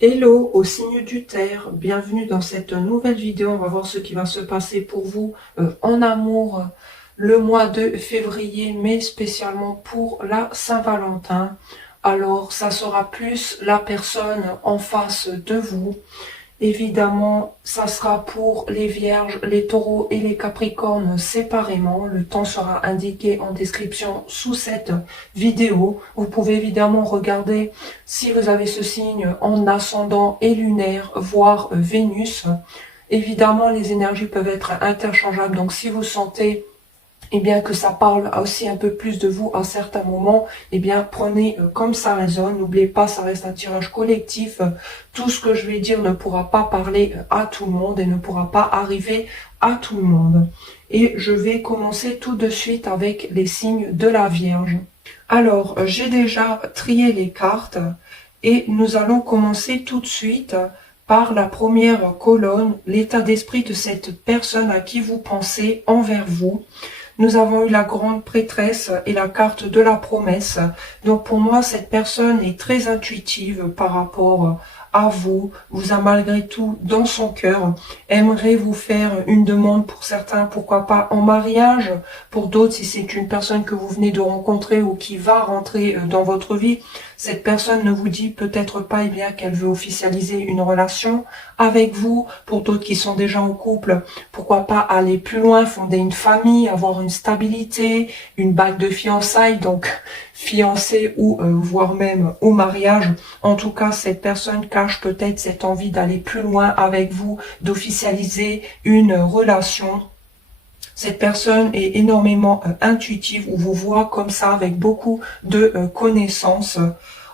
Hello au signe du terre, bienvenue dans cette nouvelle vidéo. On va voir ce qui va se passer pour vous en amour le mois de février, mais spécialement pour la Saint-Valentin. Alors ça sera plus la personne en face de vous. Évidemment, ça sera pour les vierges, les taureaux et les capricornes séparément. Le temps sera indiqué en description sous cette vidéo. Vous pouvez évidemment regarder si vous avez ce signe en ascendant et lunaire, voire Vénus. Évidemment, les énergies peuvent être interchangeables. Donc si vous sentez que ça parle aussi un peu plus de vous à certains moments, prenez comme ça résonne. N'oubliez pas, ça reste un tirage collectif. Tout ce que je vais dire ne pourra pas parler à tout le monde et ne pourra pas arriver à tout le monde. Et je vais commencer tout de suite avec les signes de la Vierge. Alors, j'ai déjà trié les cartes et nous allons commencer tout de suite par la première colonne, l'état d'esprit de cette personne à qui vous pensez envers vous. Nous avons eu la grande prêtresse et la carte de la promesse. Donc pour moi, cette personne est très intuitive par rapport à vous. Vous a malgré tout dans son cœur. Aimerait vous faire une demande pour certains, pourquoi pas en mariage. Pour d'autres, si c'est une personne que vous venez de rencontrer ou qui va rentrer dans votre vie, cette personne ne vous dit peut-être pas qu'elle veut officialiser une relation avec vous. Pour d'autres qui sont déjà en couple, pourquoi pas aller plus loin, fonder une famille, avoir une stabilité, une bague de fiançailles, donc fiancé ou voire même au mariage. En tout cas, cette personne cache peut-être cette envie d'aller plus loin avec vous, d'officialiser une relation. Cette personne est énormément intuitive, ou vous voit comme ça avec beaucoup de connaissances.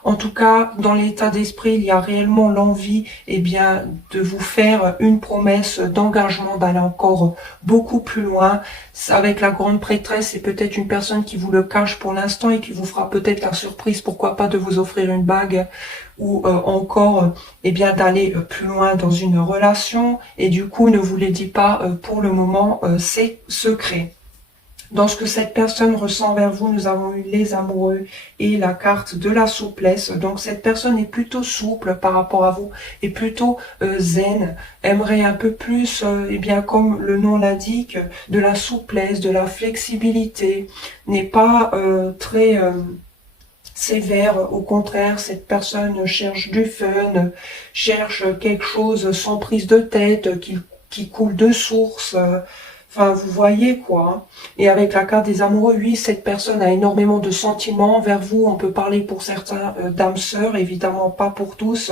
En tout cas, dans l'état d'esprit, il y a réellement l'envie de vous faire une promesse d'engagement, d'aller encore beaucoup plus loin. Avec la grande prêtresse, c'est peut-être une personne qui vous le cache pour l'instant et qui vous fera peut-être la surprise, pourquoi pas, de vous offrir une bague ou encore d'aller plus loin dans une relation, et du coup ne vous les dit pas pour le moment, c'est secret. Dans ce que cette personne ressent vers vous, nous avons eu les amoureux et la carte de la souplesse. Donc cette personne est plutôt souple par rapport à vous, et plutôt zen, aimerait un peu plus, comme le nom l'indique, de la souplesse, de la flexibilité, n'est pas très sévère. Au contraire, cette personne cherche du fun, cherche quelque chose sans prise de tête, qui coule de source. Enfin, vous voyez quoi. Et avec la carte des amoureux, oui, cette personne a énormément de sentiments envers vous. On peut parler pour certains d'âmes sœurs, évidemment pas pour tous.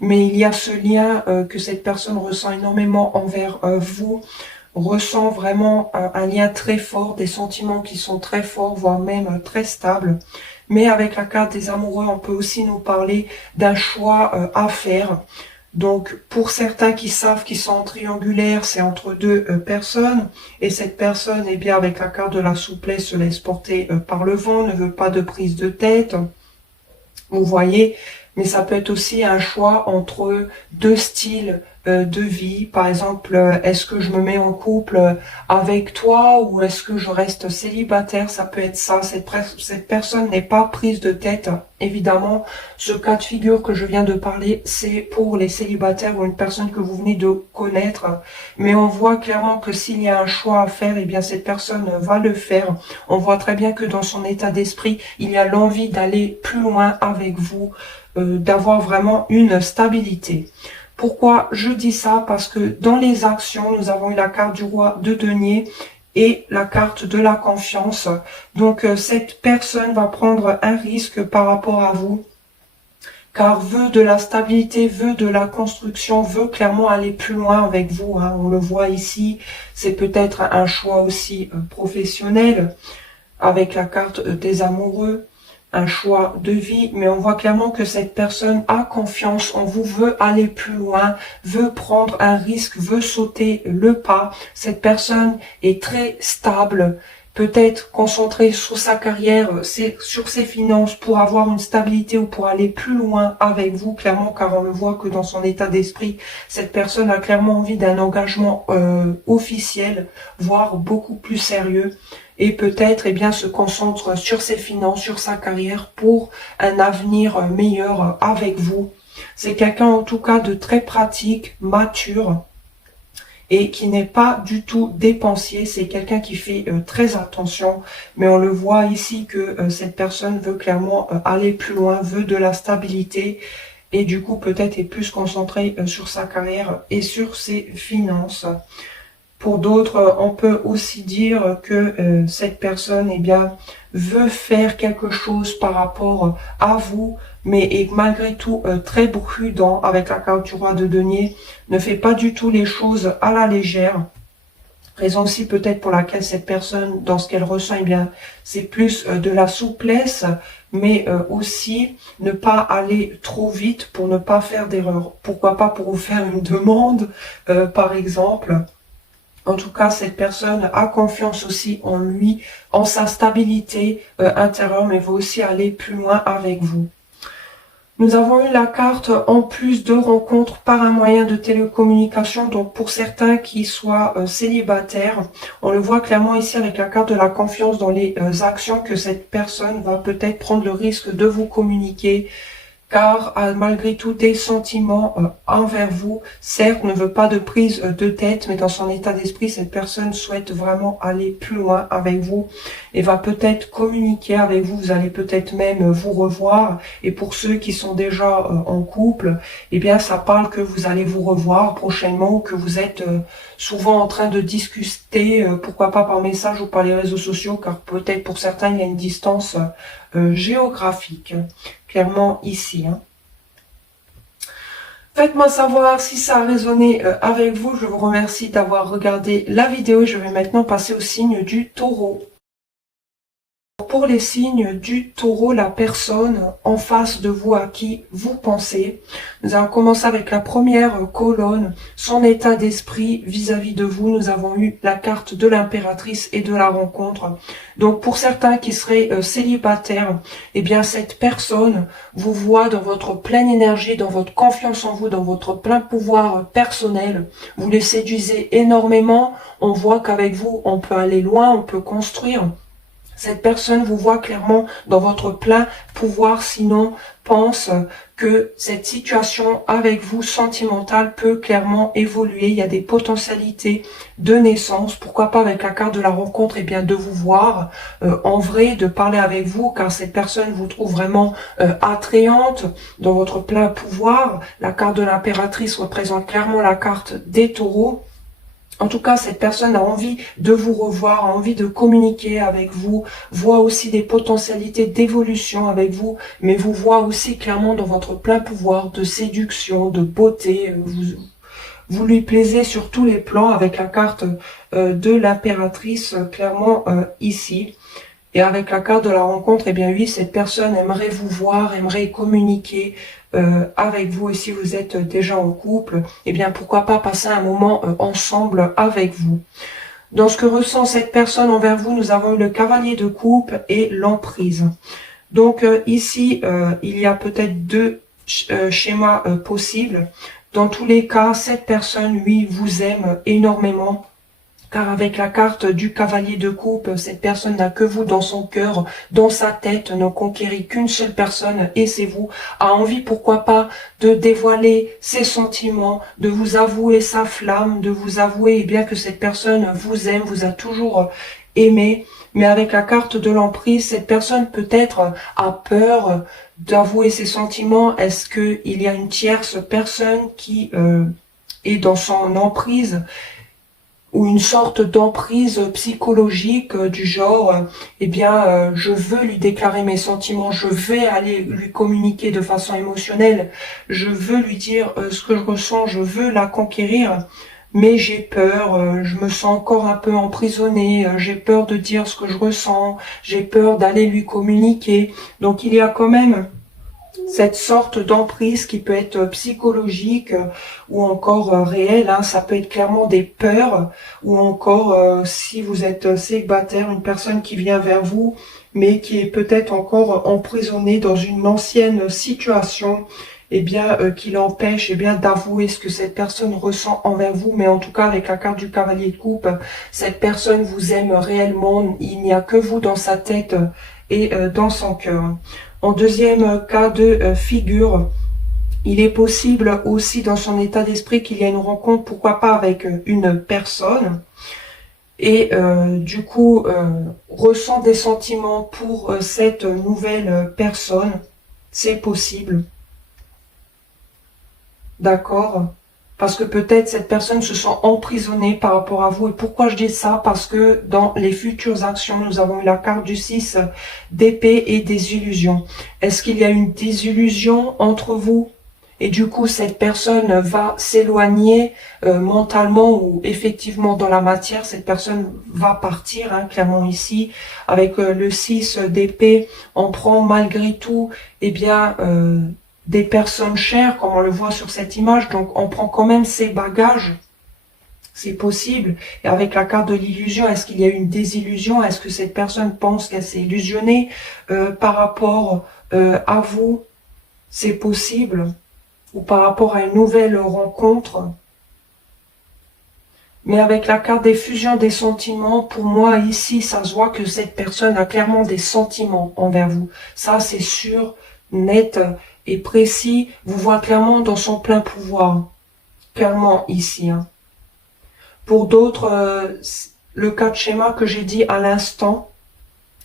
Mais il y a ce lien que cette personne ressent énormément envers vous. Ressent vraiment un lien très fort, des sentiments qui sont très forts, voire même très stables. Mais avec la carte des amoureux, on peut aussi nous parler d'un choix à faire. Donc, pour certains qui savent qu'ils sont en triangulaire, c'est entre deux personnes. Et cette personne, avec la carte de la souplesse, se laisse porter par le vent, ne veut pas de prise de tête. Vous voyez, mais ça peut être aussi un choix entre deux styles de vie. Par exemple, est-ce que je me mets en couple avec toi ou est-ce que je reste célibataire? Ça peut être ça. Cette personne n'est pas prise de tête. Évidemment, ce cas de figure que je viens de parler, c'est pour les célibataires ou une personne que vous venez de connaître. Mais on voit clairement que s'il y a un choix à faire, cette personne va le faire. On voit très bien que dans son état d'esprit, il y a l'envie d'aller plus loin avec vous, d'avoir vraiment une stabilité. Pourquoi je dis ça? Parce que dans les actions, nous avons eu la carte du roi de denier et la carte de la confiance. Donc cette personne va prendre un risque par rapport à vous, car veut de la stabilité, veut de la construction, veut clairement aller plus loin avec vous. On le voit ici, c'est peut-être un choix aussi professionnel, avec la carte des amoureux, un choix de vie, mais on voit clairement que cette personne a confiance en vous, veut aller plus loin, veut prendre un risque, veut sauter le pas. Cette personne est très stable, peut-être concentrée sur sa carrière, sur ses finances, pour avoir une stabilité ou pour aller plus loin avec vous, clairement, car on le voit que dans son état d'esprit, cette personne a clairement envie d'un engagement officiel, voire beaucoup plus sérieux. Et peut-être se concentre sur ses finances, sur sa carrière, pour un avenir meilleur avec vous. C'est quelqu'un en tout cas de très pratique, mature et qui n'est pas du tout dépensier. C'est quelqu'un qui fait très attention, mais on le voit ici que cette personne veut clairement aller plus loin, veut de la stabilité et du coup peut-être est plus concentré sur sa carrière et sur ses finances. Pour d'autres, on peut aussi dire que cette personne veut faire quelque chose par rapport à vous, mais est malgré tout très prudent avec la carte du roi de denier, ne fait pas du tout les choses à la légère. Raison aussi peut-être pour laquelle cette personne, dans ce qu'elle ressent, c'est plus de la souplesse, mais aussi ne pas aller trop vite pour ne pas faire d'erreur. Pourquoi pas pour vous faire une demande, par exemple. En tout cas, cette personne a confiance aussi en lui, en sa stabilité intérieure, mais veut aussi aller plus loin avec vous. Nous avons eu la carte en plus de rencontres par un moyen de télécommunication. Donc pour certains qui soient célibataires, on le voit clairement ici avec la carte de la confiance dans les actions que cette personne va peut-être prendre le risque de vous communiquer, car a malgré tout des sentiments envers vous. Certes, ne veut pas de prise de tête, mais dans son état d'esprit, cette personne souhaite vraiment aller plus loin avec vous et va peut-être communiquer avec vous. Vous allez peut-être même vous revoir. Et pour ceux qui sont déjà en couple, ça parle que vous allez vous revoir prochainement, que vous êtes souvent en train de discuter, pourquoi pas par message ou par les réseaux sociaux, car peut-être pour certains, il y a une distance géographique. Clairement ici. Faites-moi savoir si ça a résonné avec vous. Je vous remercie d'avoir regardé la vidéo. Je vais maintenant passer au signe du Taureau. Pour les signes du Taureau, la personne en face de vous à qui vous pensez. Nous allons commencer avec la première colonne, son état d'esprit vis-à-vis de vous. Nous avons eu la carte de l'impératrice et de la rencontre. Donc pour certains qui seraient célibataires, cette personne vous voit dans votre pleine énergie, dans votre confiance en vous, dans votre plein pouvoir personnel. Vous les séduisez énormément. On voit qu'avec vous, on peut aller loin, on peut construire. Cette personne vous voit clairement dans votre plein pouvoir, sinon pense que cette situation avec vous sentimentale peut clairement évoluer. Il y a des potentialités de naissance, pourquoi pas avec la carte de la rencontre, de vous voir en vrai, de parler avec vous, car cette personne vous trouve vraiment attrayante dans votre plein pouvoir. La carte de l'impératrice représente clairement la carte des taureaux. En tout cas, cette personne a envie de vous revoir, a envie de communiquer avec vous, voit aussi des potentialités d'évolution avec vous, mais vous voit aussi clairement dans votre plein pouvoir de séduction, de beauté. Vous lui plaisez sur tous les plans avec la carte de l'impératrice, clairement ici. Et avec la carte de la rencontre, oui, cette personne aimerait vous voir, aimerait communiquer avec vous. Et si vous êtes déjà en couple, pourquoi pas passer un moment ensemble avec vous. Dans ce que ressent cette personne envers vous, nous avons eu le cavalier de coupe et l'emprise. Donc ici, il y a peut-être deux schémas possibles. Dans tous les cas, cette personne, lui, vous aime énormément. Car avec la carte du cavalier de coupe, cette personne n'a que vous dans son cœur, dans sa tête, ne conquérit qu'une seule personne et c'est vous. A envie, pourquoi pas, de dévoiler ses sentiments, de vous avouer sa flamme, de vous avouer que cette personne vous aime, vous a toujours aimé. Mais avec la carte de l'emprise, cette personne peut-être a peur d'avouer ses sentiments. Est-ce qu'il y a une tierce personne qui est dans son emprise ? Ou une sorte d'emprise psychologique du genre, je veux lui déclarer mes sentiments, je vais aller lui communiquer de façon émotionnelle, je veux lui dire ce que je ressens, je veux la conquérir, mais j'ai peur, je me sens encore un peu emprisonnée, j'ai peur de dire ce que je ressens, j'ai peur d'aller lui communiquer. Donc il y a quand même cette sorte d'emprise qui peut être psychologique ou encore réelle, ça peut être clairement des peurs ou encore si vous êtes célibataire, une personne qui vient vers vous mais qui est peut-être encore emprisonnée dans une ancienne situation, qui l'empêche d'avouer ce que cette personne ressent envers vous. Mais en tout cas avec la carte du cavalier de coupe, cette personne vous aime réellement, il n'y a que vous dans sa tête et dans son cœur. En deuxième cas de figure, Il est possible aussi dans son état d'esprit qu'il y a une rencontre, pourquoi pas avec une personne, et du coup ressent des sentiments pour cette nouvelle personne. C'est possible. D'accord? Parce que peut-être cette personne se sent emprisonnée par rapport à vous. Et pourquoi je dis ça? Parce que dans les futures actions, nous avons eu la carte du 6 d'épée et des illusions. Est-ce qu'il y a une désillusion entre vous? Et du coup, cette personne va s'éloigner mentalement ou effectivement dans la matière. Cette personne va partir, hein, clairement ici. Avec le 6 d'épée, on prend malgré tout, eh bien... des personnes chères, comme on le voit sur cette image, donc on prend quand même ses bagages, c'est possible. Et avec la carte de l'illusion, est-ce qu'il y a une désillusion? Est-ce que cette personne pense qu'elle s'est illusionnée par rapport à vous? C'est possible. Ou par rapport à une nouvelle rencontre. Mais avec la carte des fusions des sentiments, pour moi ici, ça se voit que cette personne a clairement des sentiments envers vous. Ça, c'est sûr, net et précis, vous voit clairement dans son plein pouvoir. Clairement ici. Hein. Pour d'autres, le cas de schéma que j'ai dit à l'instant,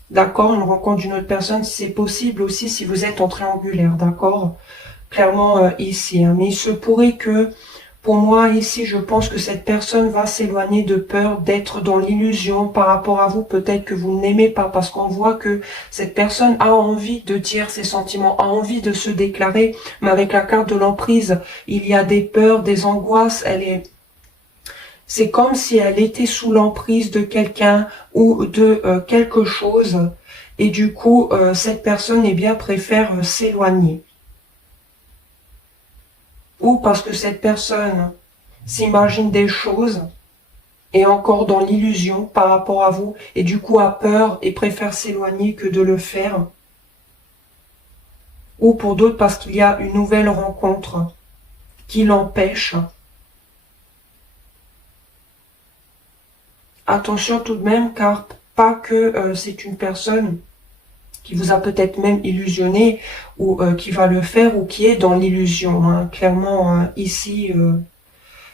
d'accord, une rencontre d'une autre personne, c'est possible aussi si vous êtes en triangulaire, d'accord, clairement ici. Hein. Mais il se pourrait que, pour moi ici, je pense que cette personne va s'éloigner de peur d'être dans l'illusion par rapport à vous. Peut-être que vous n'aimez pas parce qu'on voit que cette personne a envie de dire ses sentiments, a envie de se déclarer. Mais avec la carte de l'emprise, il y a des peurs, des angoisses. C'est comme si elle était sous l'emprise de quelqu'un ou de quelque chose. Et du coup, cette personne, eh bien, préfère s'éloigner. Ou parce que cette personne s'imagine des choses et encore dans l'illusion par rapport à vous et du coup a peur et préfère s'éloigner que de le faire. Ou pour d'autres parce qu'il y a une nouvelle rencontre qui l'empêche. Attention tout de même, car pas que c'est une personne qui vous a peut-être même illusionné ou qui va le faire ou qui est dans l'illusion, hein, clairement ici.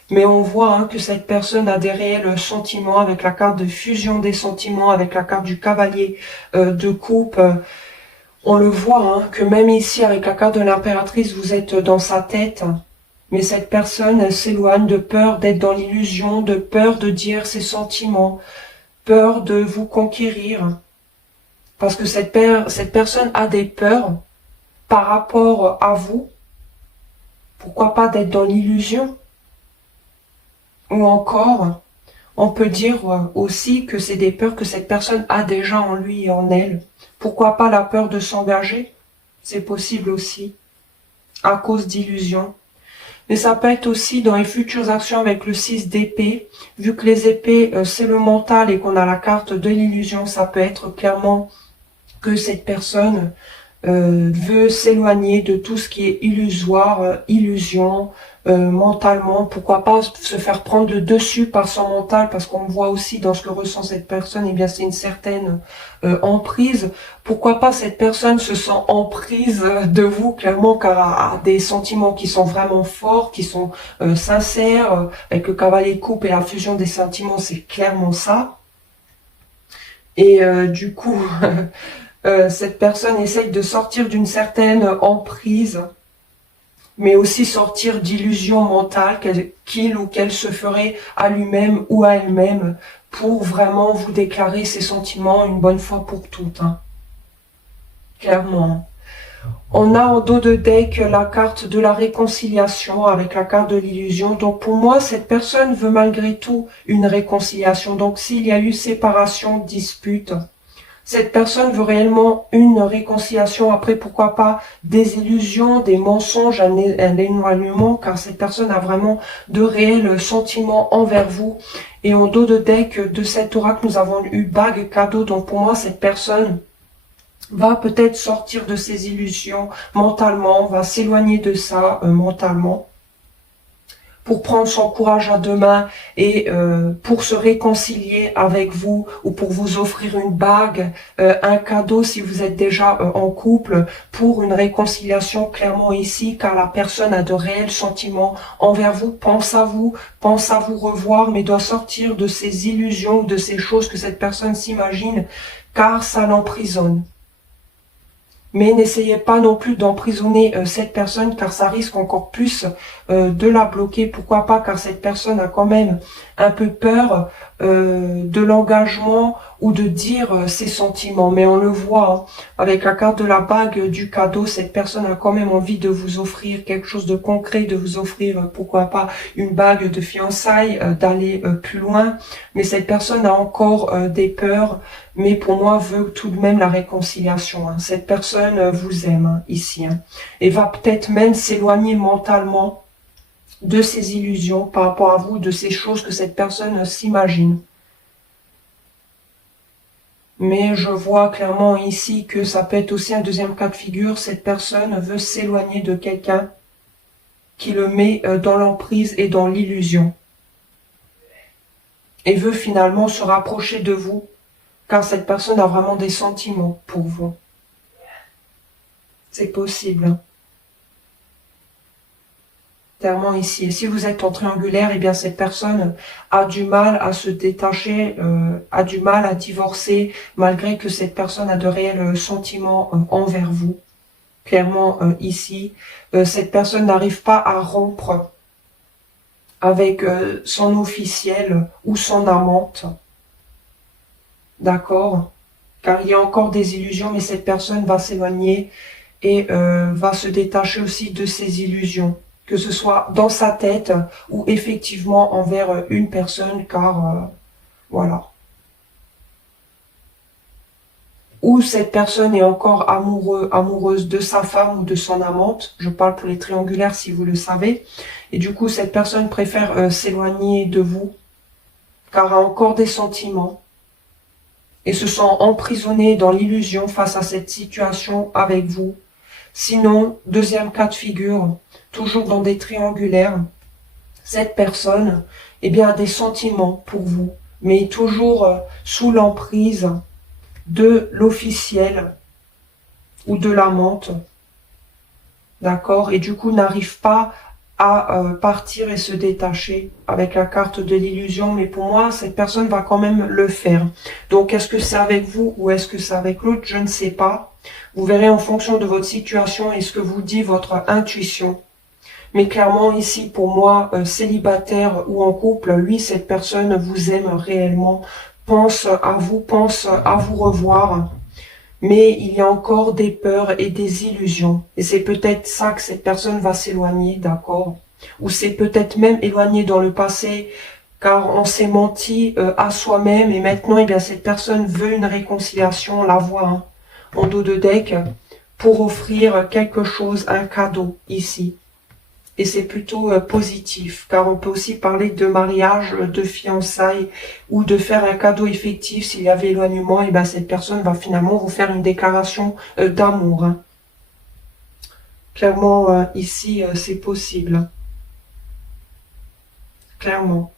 Mais on voit hein, que cette personne a des réels sentiments avec la carte de fusion des sentiments, avec la carte du cavalier de coupe. On le voit hein, que même ici avec la carte de l'impératrice, vous êtes dans sa tête. Mais cette personne s'éloigne de peur d'être dans l'illusion, de peur de dire ses sentiments, peur de vous conquérir. Parce que cette personne a des peurs par rapport à vous. Pourquoi pas d'être dans l'illusion? Ou encore, on peut dire aussi que c'est des peurs que cette personne a déjà en lui et en elle. Pourquoi pas la peur de s'engager? C'est possible aussi, à cause d'illusions. Mais ça peut être aussi dans les futures actions avec le 6 d'épée. Vu que les épées, c'est le mental et qu'on a la carte de l'illusion, ça peut être clairement que cette personne veut s'éloigner de tout ce qui est illusoire, illusion, mentalement. Pourquoi pas se faire prendre le dessus par son mental, parce qu'on voit aussi dans ce que ressent cette personne, eh bien c'est une certaine emprise. Pourquoi pas cette personne se sent emprise de vous, clairement, car a des sentiments qui sont vraiment forts, qui sont sincères, avec le cavalier de coupe et la fusion des sentiments, c'est clairement ça. Et du coup... cette personne essaye de sortir d'une certaine emprise, mais aussi sortir d'illusions mentales qu'il ou qu'elle se ferait à lui-même ou à elle-même pour vraiment vous déclarer ses sentiments une bonne fois pour toutes. Hein. Clairement. On a en dos de deck la carte de la réconciliation avec la carte de l'illusion. Donc pour moi, cette personne veut malgré tout une réconciliation. Donc s'il y a eu séparation, dispute, cette personne veut réellement une réconciliation. Après, pourquoi pas des illusions, des mensonges, un éloignement, car cette personne a vraiment de réels sentiments envers vous. Et en dos de deck de cet oracle, nous avons eu bague cadeau. Donc pour moi, cette personne va peut-être sortir de ses illusions mentalement, va s'éloigner de ça mentalement, pour prendre son courage à deux mains et pour se réconcilier avec vous ou pour vous offrir une bague, un cadeau si vous êtes déjà en couple, pour une réconciliation clairement ici, car la personne a de réels sentiments envers vous, pense à vous revoir, mais doit sortir de ces illusions, de ces choses que cette personne s'imagine, car ça l'emprisonne. Mais n'essayez pas non plus d'emprisonner cette personne, car ça risque encore plus de la bloquer. Pourquoi pas? Car cette personne a quand même un peu peur de l'engagement ou de dire ses sentiments. Mais on le voit, hein, avec la carte de la bague du cadeau, cette personne a quand même envie de vous offrir quelque chose de concret, de vous offrir, pourquoi pas, une bague de fiançailles, d'aller plus loin. Mais cette personne a encore des peurs, mais pour moi veut tout de même la réconciliation. Hein. Cette personne vous aime hein, ici, hein, et va peut-être même s'éloigner mentalement de ces illusions par rapport à vous, de ces choses que cette personne s'imagine. Mais je vois clairement ici que ça peut être aussi un deuxième cas de figure. Cette personne veut s'éloigner de quelqu'un qui le met dans l'emprise et dans l'illusion. Et veut finalement se rapprocher de vous, car cette personne a vraiment des sentiments pour vous. C'est possible. Hein. Clairement ici. Et si vous êtes en triangulaire, eh bien cette personne a du mal à se détacher, a du mal à divorcer, malgré que cette personne a de réels sentiments envers vous. Clairement ici, cette personne n'arrive pas à rompre avec son officiel ou son amante. D'accord? Car il y a encore des illusions, mais cette personne va s'éloigner et va se détacher aussi de ces illusions, que ce soit dans sa tête ou effectivement envers une personne, car voilà. Ou cette personne est encore amoureuse de sa femme ou de son amante, je parle pour les triangulaires si vous le savez, et du coup cette personne préfère s'éloigner de vous, car a encore des sentiments, et se sent emprisonnée dans l'illusion face à cette situation avec vous. Sinon, deuxième cas de figure, toujours dans des triangulaires, cette personne eh bien, a des sentiments pour vous, mais toujours sous l'emprise de l'officiel ou de l'amante, d'accord, et du coup n'arrive pas à partir et se détacher avec la carte de l'illusion, mais pour moi, cette personne va quand même le faire. Donc, est-ce que c'est avec vous ou est-ce que c'est avec l'autre? Je ne sais pas. Vous verrez en fonction de votre situation et ce que vous dit votre intuition. Mais clairement, ici, pour moi, célibataire ou en couple, lui, cette personne vous aime réellement, pense à vous revoir. Mais il y a encore des peurs et des illusions. Et c'est peut-être ça que cette personne va s'éloigner, d'accord? Ou c'est peut-être même éloigné dans le passé, car on s'est menti à soi-même. Et maintenant, eh bien, cette personne veut une réconciliation, on la voit hein, en dos de deck, pour offrir quelque chose, un cadeau, ici. Et c'est plutôt positif, car on peut aussi parler de mariage, de fiançailles, ou de faire un cadeau effectif. S'il y avait éloignement, et ben cette personne va finalement vous faire une déclaration d'amour. Hein. Clairement, ici, c'est possible. Clairement.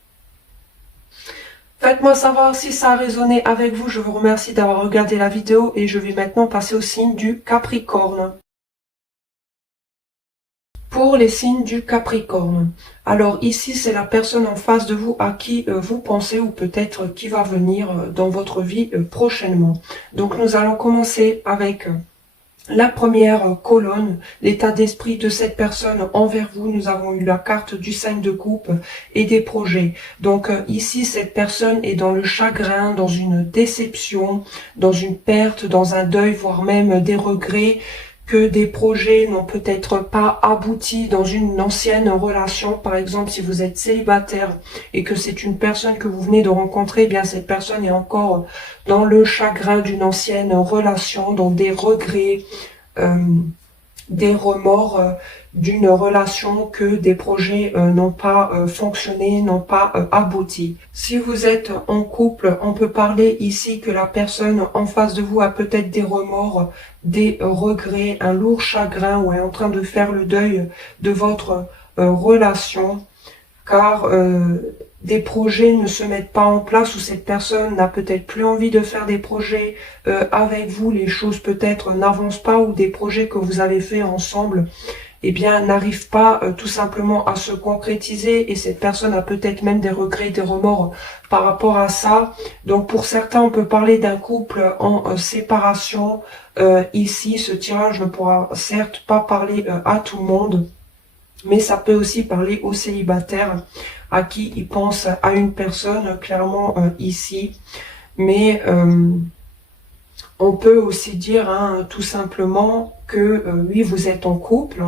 Faites-moi savoir si ça a résonné avec vous. Je vous remercie d'avoir regardé la vidéo et je vais maintenant passer au signe du Capricorne. Pour les signes du Capricorne. Alors ici, c'est la personne en face de vous à qui vous pensez ou peut-être qui va venir dans votre vie prochainement. Donc nous allons commencer avec la première colonne, l'état d'esprit de cette personne envers vous. Nous avons eu la carte du 5 de coupe et des projets. Donc ici, cette personne est dans le chagrin, dans une déception, dans une perte, dans un deuil, voire même des regrets, que des projets n'ont peut-être pas abouti dans une ancienne relation. Par exemple, si vous êtes célibataire et que c'est une personne que vous venez de rencontrer, eh bien cette personne est encore dans le chagrin d'une ancienne relation, dans des regrets, des remords d'une relation, que des projets n'ont pas fonctionné, n'ont pas abouti. Si vous êtes en couple, on peut parler ici que la personne en face de vous a peut-être des remords, des regrets, un lourd chagrin, ou est en train de faire le deuil de votre relation. car des projets ne se mettent pas en place, ou cette personne n'a peut-être plus envie de faire des projets avec vous, les choses peut-être n'avancent pas, ou des projets que vous avez fait ensemble, eh bien, n'arrivent pas tout simplement à se concrétiser, et cette personne a peut-être même des regrets, des remords par rapport à ça. Donc pour certains, on peut parler d'un couple en séparation. Ici, ce tirage ne pourra certes pas parler à tout le monde, mais ça peut aussi parler aux célibataires à qui ils pensent à une personne, clairement ici. Mais on peut aussi dire tout simplement que oui, vous êtes en couple,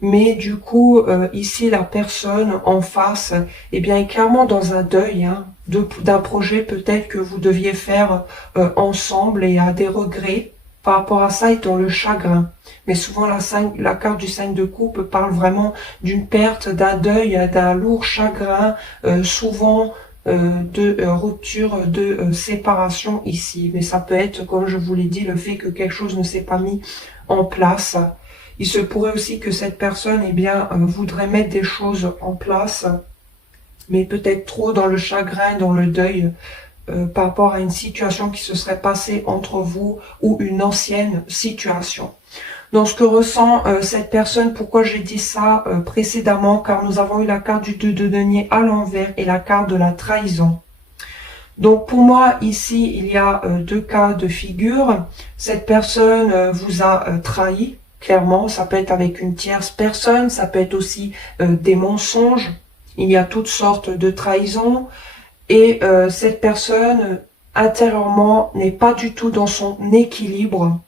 mais du coup, ici, la personne en face, eh bien, est clairement dans un deuil d'un projet peut-être que vous deviez faire ensemble, et a des regrets par rapport à ça, et dans le chagrin. Mais souvent, la carte du 5 de coupe parle vraiment d'une perte, d'un deuil, d'un lourd chagrin, souvent de rupture, de séparation ici. Mais ça peut être, comme je vous l'ai dit, le fait que quelque chose ne s'est pas mis en place. Il se pourrait aussi que cette personne, eh bien, voudrait mettre des choses en place, mais peut-être trop dans le chagrin, dans le deuil, par rapport à une situation qui se serait passée entre vous, ou une ancienne situation. Donc ce que ressent cette personne, pourquoi j'ai dit ça précédemment, car nous avons eu la carte du 2 de denier à l'envers et la carte de la trahison. Donc pour moi, ici, il y a deux cas de figure. Cette personne vous a trahi, clairement. Ça peut être avec une tierce personne, ça peut être aussi des mensonges. Il y a toutes sortes de trahisons. Et cette personne, intérieurement, n'est pas du tout dans son équilibre.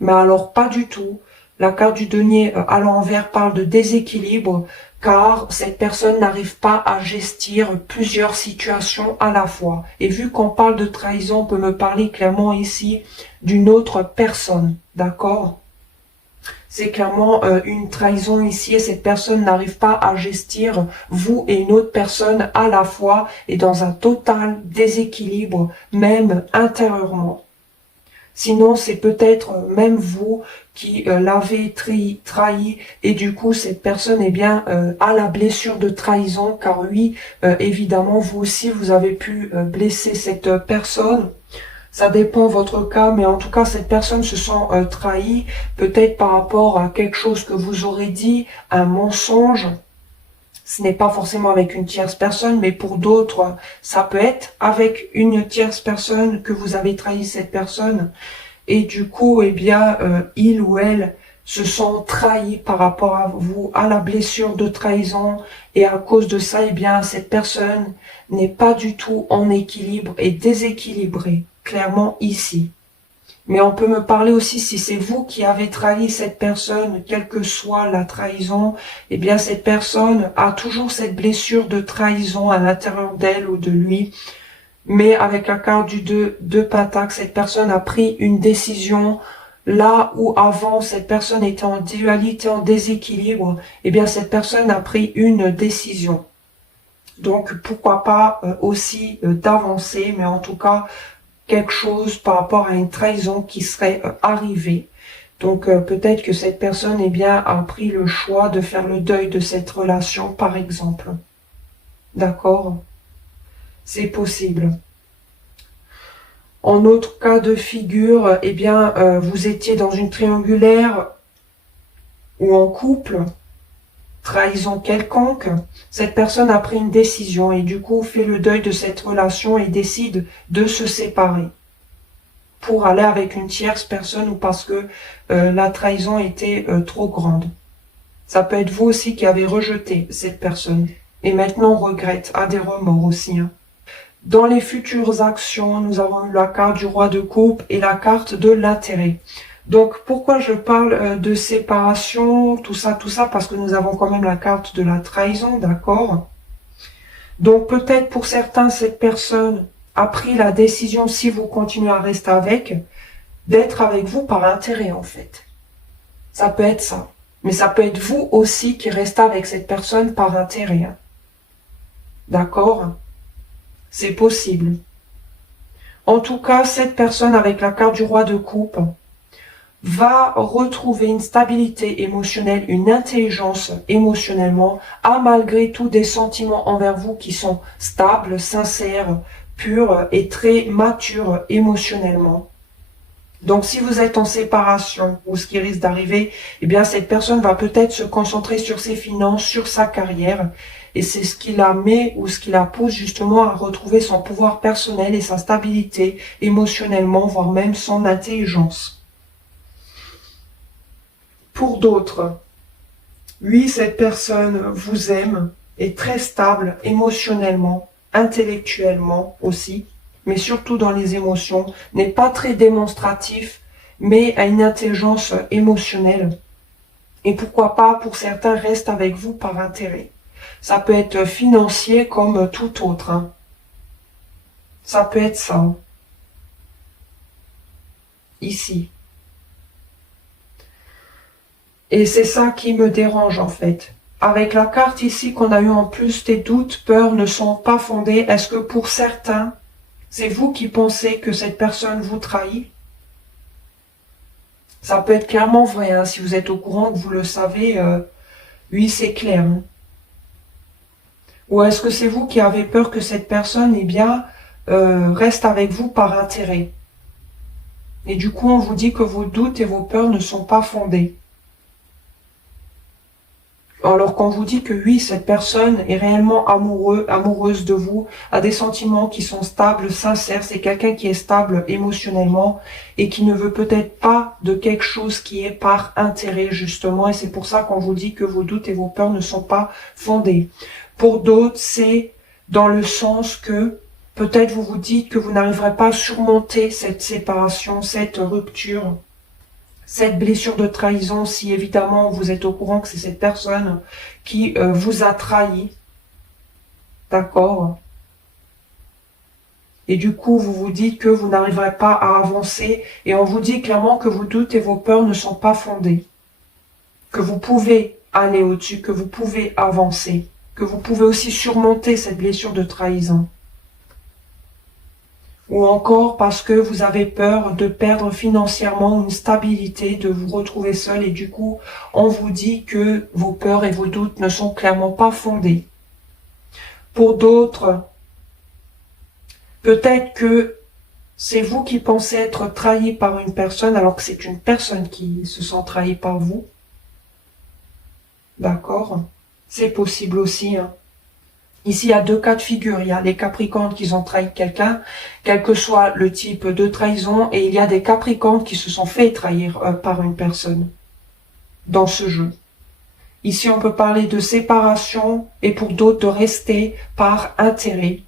Mais alors pas du tout. La carte du denier à l'envers parle de déséquilibre, car cette personne n'arrive pas à gestir plusieurs situations à la fois. Et vu qu'on parle de trahison, on peut me parler clairement ici d'une autre personne, d'accord? C'est clairement une trahison ici, et cette personne n'arrive pas à gestir vous et une autre personne à la fois, et dans un total déséquilibre, même intérieurement. Sinon, c'est peut-être même vous qui l'avez trahi, et du coup, cette personne a la blessure de trahison, car oui, évidemment, vous aussi, vous avez pu blesser cette personne. Ça dépend de votre cas, mais en tout cas, cette personne se sent trahie, peut-être par rapport à quelque chose que vous aurez dit, un mensonge. Ce n'est pas forcément avec une tierce personne, mais pour d'autres, ça peut être avec une tierce personne que vous avez trahi cette personne. Et du coup, il ou elle se sent trahi par rapport à vous, à la blessure de trahison. Et à cause de ça, cette personne n'est pas du tout en équilibre et déséquilibrée, clairement ici. Mais on peut me parler aussi, si c'est vous qui avez trahi cette personne, quelle que soit la trahison, cette personne a toujours cette blessure de trahison à l'intérieur d'elle ou de lui. Mais avec la carte du 2 de Pentacle, cette personne a pris une décision là où avant cette personne était en dualité, en déséquilibre. Cette personne a pris une décision. Donc pourquoi pas aussi d'avancer, mais en tout cas quelque chose par rapport à une trahison qui serait arrivée. Donc peut-être que cette personne a pris le choix de faire le deuil de cette relation, par exemple. D'accord ? C'est possible. En autre cas de figure, vous étiez dans une triangulaire ou en couple, trahison quelconque. Cette personne a pris une décision et du coup fait le deuil de cette relation et décide de se séparer pour aller avec une tierce personne, ou parce que la trahison était trop grande. Ça peut être vous aussi qui avez rejeté cette personne et maintenant regrette, a des remords aussi. Dans les futures actions, nous avons eu la carte du roi de coupe et la carte de l'intérêt. Donc, pourquoi je parle de séparation, tout ça, parce que nous avons quand même la carte de la trahison, d'accord? Donc, peut-être pour certains, cette personne a pris la décision, si vous continuez à rester avec, d'être avec vous par intérêt, en fait. Ça peut être ça. Mais ça peut être vous aussi qui restez avec cette personne par intérêt. D'accord? C'est possible. En tout cas, cette personne avec la carte du roi de coupe va retrouver une stabilité émotionnelle, une intelligence émotionnellement, a malgré tout des sentiments envers vous qui sont stables, sincères, purs et très matures émotionnellement. Donc si vous êtes en séparation ou ce qui risque d'arriver, eh bien cette personne va peut-être se concentrer sur ses finances, sur sa carrière, et c'est ce qui la met ou ce qui la pousse justement à retrouver son pouvoir personnel et sa stabilité émotionnellement, voire même son intelligence. Pour d'autres, oui, cette personne vous aime, est très stable émotionnellement, intellectuellement aussi, mais surtout dans les émotions, n'est pas très démonstratif, mais a une intelligence émotionnelle. Et pourquoi pas, pour certains, reste avec vous par intérêt. Ça peut être financier comme tout autre. Hein. Ça peut être ça. Ici. Et c'est ça qui me dérange en fait. Avec la carte ici qu'on a eu en plus, tes doutes, peurs ne sont pas fondés. Est-ce que pour certains, c'est vous qui pensez que cette personne vous trahit? Ça peut être clairement vrai, hein, si vous êtes au courant, que vous le savez, oui c'est clair. Hein. Ou est-ce que c'est vous qui avez peur que cette personne, eh bien, reste avec vous par intérêt? Et du coup, on vous dit que vos doutes et vos peurs ne sont pas fondés. Alors qu'on vous dit que oui, cette personne est réellement amoureuse de vous, a des sentiments qui sont stables, sincères, c'est quelqu'un qui est stable émotionnellement et qui ne veut peut-être pas de quelque chose qui est par intérêt justement, et c'est pour ça qu'on vous dit que vos doutes et vos peurs ne sont pas fondés. Pour d'autres, c'est dans le sens que peut-être vous vous dites que vous n'arriverez pas à surmonter cette séparation, cette rupture, cette blessure de trahison, si évidemment vous êtes au courant que c'est cette personne qui vous a trahi, d'accord? Et du coup, vous vous dites que vous n'arriverez pas à avancer, et on vous dit clairement que vos doutes et vos peurs ne sont pas fondés, que vous pouvez aller au-dessus, que vous pouvez avancer, que vous pouvez aussi surmonter cette blessure de trahison. Ou encore parce que vous avez peur de perdre financièrement une stabilité, de vous retrouver seul, et du coup, on vous dit que vos peurs et vos doutes ne sont clairement pas fondés. Pour d'autres, peut-être que c'est vous qui pensez être trahi par une personne, alors que c'est une personne qui se sent trahie par vous. D'accord? C'est possible aussi, hein. Ici, il y a deux cas de figure. Il y a les Capricornes qui ont trahi quelqu'un, quel que soit le type de trahison, et il y a des Capricornes qui se sont fait trahir par une personne dans ce jeu. Ici, on peut parler de séparation et pour d'autres de rester par intérêt.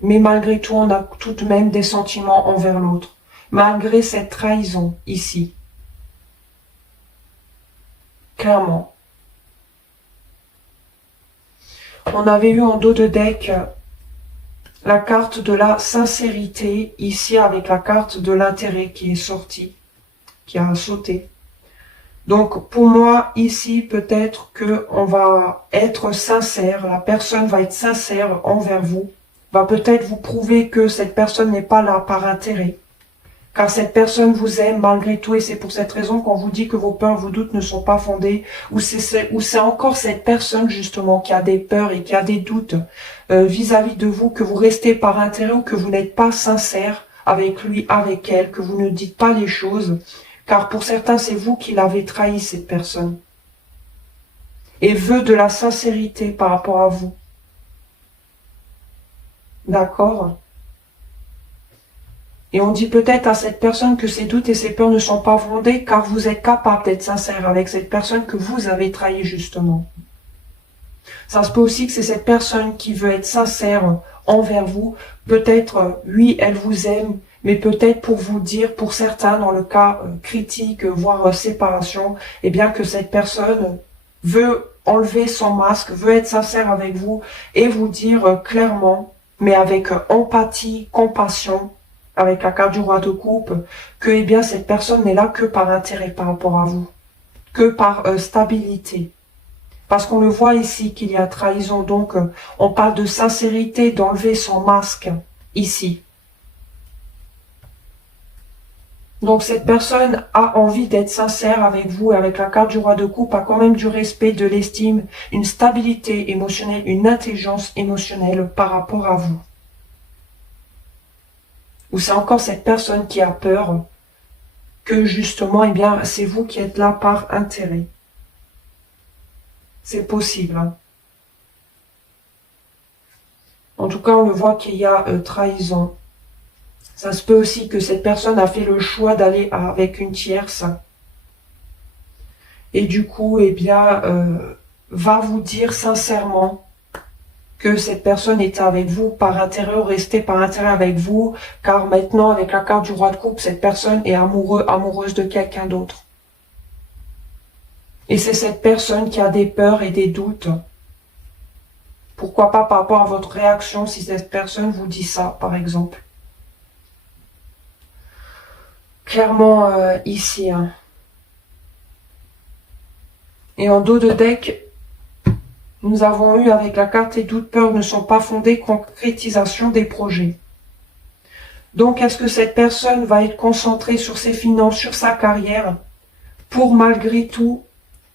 Mais malgré tout, on a tout de même des sentiments envers l'autre, malgré cette trahison ici. Clairement. On avait eu en dos de deck la carte de la sincérité, ici avec la carte de l'intérêt qui est sortie, qui a sauté. Donc pour moi, ici, peut-être qu'on va être sincère, la personne va être sincère envers vous, va peut-être vous prouver que cette personne n'est pas là par intérêt. Car cette personne vous aime malgré tout, et c'est pour cette raison qu'on vous dit que vos peurs, vos doutes ne sont pas fondés, ou c'est encore cette personne justement qui a des peurs et qui a des doutes vis-à-vis de vous, que vous restez par intérêt ou que vous n'êtes pas sincère avec lui, avec elle, que vous ne dites pas les choses, car pour certains c'est vous qui l'avez trahi cette personne, et veut de la sincérité par rapport à vous. D'accord ? Et on dit peut-être à cette personne que ses doutes et ses peurs ne sont pas fondés car vous êtes capable d'être sincère avec cette personne que vous avez trahi justement. Ça se peut aussi que c'est cette personne qui veut être sincère envers vous. Peut-être, oui, elle vous aime, mais peut-être pour vous dire, pour certains, dans le cas critique, voire séparation, eh bien que cette personne veut enlever son masque, veut être sincère avec vous et vous dire clairement, mais avec empathie, compassion, avec la carte du roi de coupe, que eh bien cette personne n'est là que par intérêt par rapport à vous, que par stabilité. Parce qu'on le voit ici qu'il y a trahison, donc on parle de sincérité, d'enlever son masque, ici. Donc cette personne a envie d'être sincère avec vous, et avec la carte du roi de coupe, a quand même du respect, de l'estime, une stabilité émotionnelle, une intelligence émotionnelle par rapport à vous. Ou c'est encore cette personne qui a peur que justement, eh bien, c'est vous qui êtes là par intérêt. C'est possible. Hein. En tout cas, on le voit qu'il y a trahison. Ça se peut aussi que cette personne a fait le choix d'aller avec une tierce. Et du coup, eh bien, va vous dire sincèrement que cette personne est avec vous par intérêt ou restait par intérêt avec vous. Car maintenant, avec la carte du roi de coupe, cette personne est amoureuse de quelqu'un d'autre. Et c'est cette personne qui a des peurs et des doutes. Pourquoi pas par rapport à votre réaction si cette personne vous dit ça, par exemple. Clairement, ici. Hein. Et en dos de deck, nous avons eu avec la carte les doutes, peurs ne sont pas fondées, concrétisation des projets. Donc, est-ce que cette personne va être concentrée sur ses finances, sur sa carrière, pour malgré tout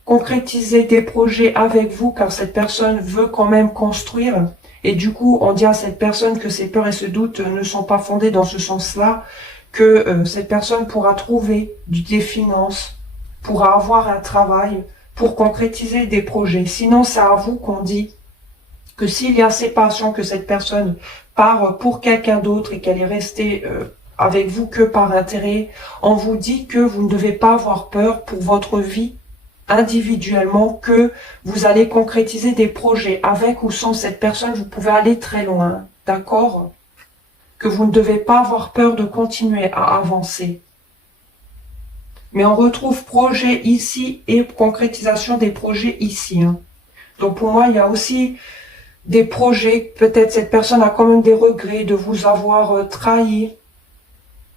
concrétiser des projets avec vous, car cette personne veut quand même construire. Et du coup, on dit à cette personne que ses peurs et ses doutes ne sont pas fondés dans ce sens-là, que cette personne pourra trouver des finances, pourra avoir un travail pour concrétiser des projets. Sinon, c'est à vous qu'on dit que s'il y a séparation, que cette personne part pour quelqu'un d'autre et qu'elle est restée avec vous que par intérêt, on vous dit que vous ne devez pas avoir peur pour votre vie individuellement, que vous allez concrétiser des projets avec ou sans cette personne, vous pouvez aller très loin, d'accord ? Que vous ne devez pas avoir peur de continuer à avancer. Mais on retrouve projet ici et concrétisation des projets ici. Hein. Donc pour moi, il y a aussi des projets, peut-être cette personne a quand même des regrets de vous avoir trahi,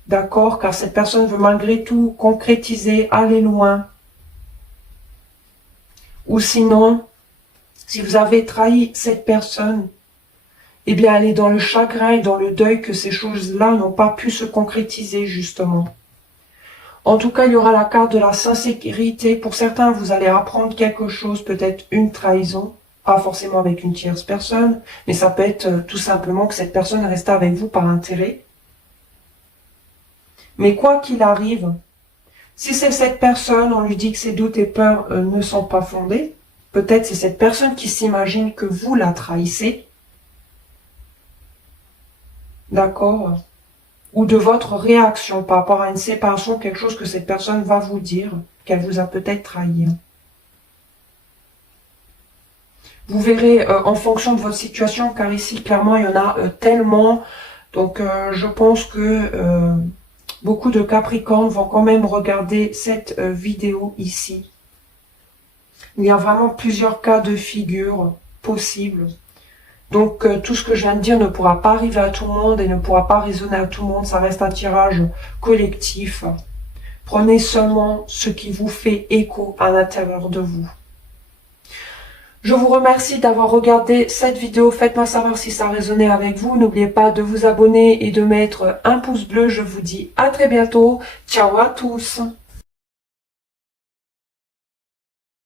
d'accord, car cette personne veut malgré tout concrétiser, aller loin. Ou sinon, si vous avez trahi cette personne, eh bien, elle est dans le chagrin et dans le deuil que ces choses-là n'ont pas pu se concrétiser, justement. En tout cas, il y aura la carte de la sincérité. Pour certains, vous allez apprendre quelque chose, peut-être une trahison, pas forcément avec une tierce personne, mais ça peut être tout simplement que cette personne reste avec vous par intérêt. Mais quoi qu'il arrive, si c'est cette personne, on lui dit que ses doutes et peurs ne sont pas fondés, peut-être c'est cette personne qui s'imagine que vous la trahissez, d'accord, ou de votre réaction par rapport à une séparation, quelque chose que cette personne va vous dire, qu'elle vous a peut-être trahi. Vous verrez en fonction de votre situation, car ici, clairement, il y en a tellement. Donc, je pense que beaucoup de Capricornes vont quand même regarder cette vidéo ici. Il y a vraiment plusieurs cas de figure possibles. Donc, tout ce que je viens de dire ne pourra pas arriver à tout le monde et ne pourra pas résonner à tout le monde. Ça reste un tirage collectif. Prenez seulement ce qui vous fait écho à l'intérieur de vous. Je vous remercie d'avoir regardé cette vidéo. Faites-moi savoir si ça a résonné avec vous. N'oubliez pas de vous abonner et de mettre un pouce bleu. Je vous dis à très bientôt. Ciao à tous.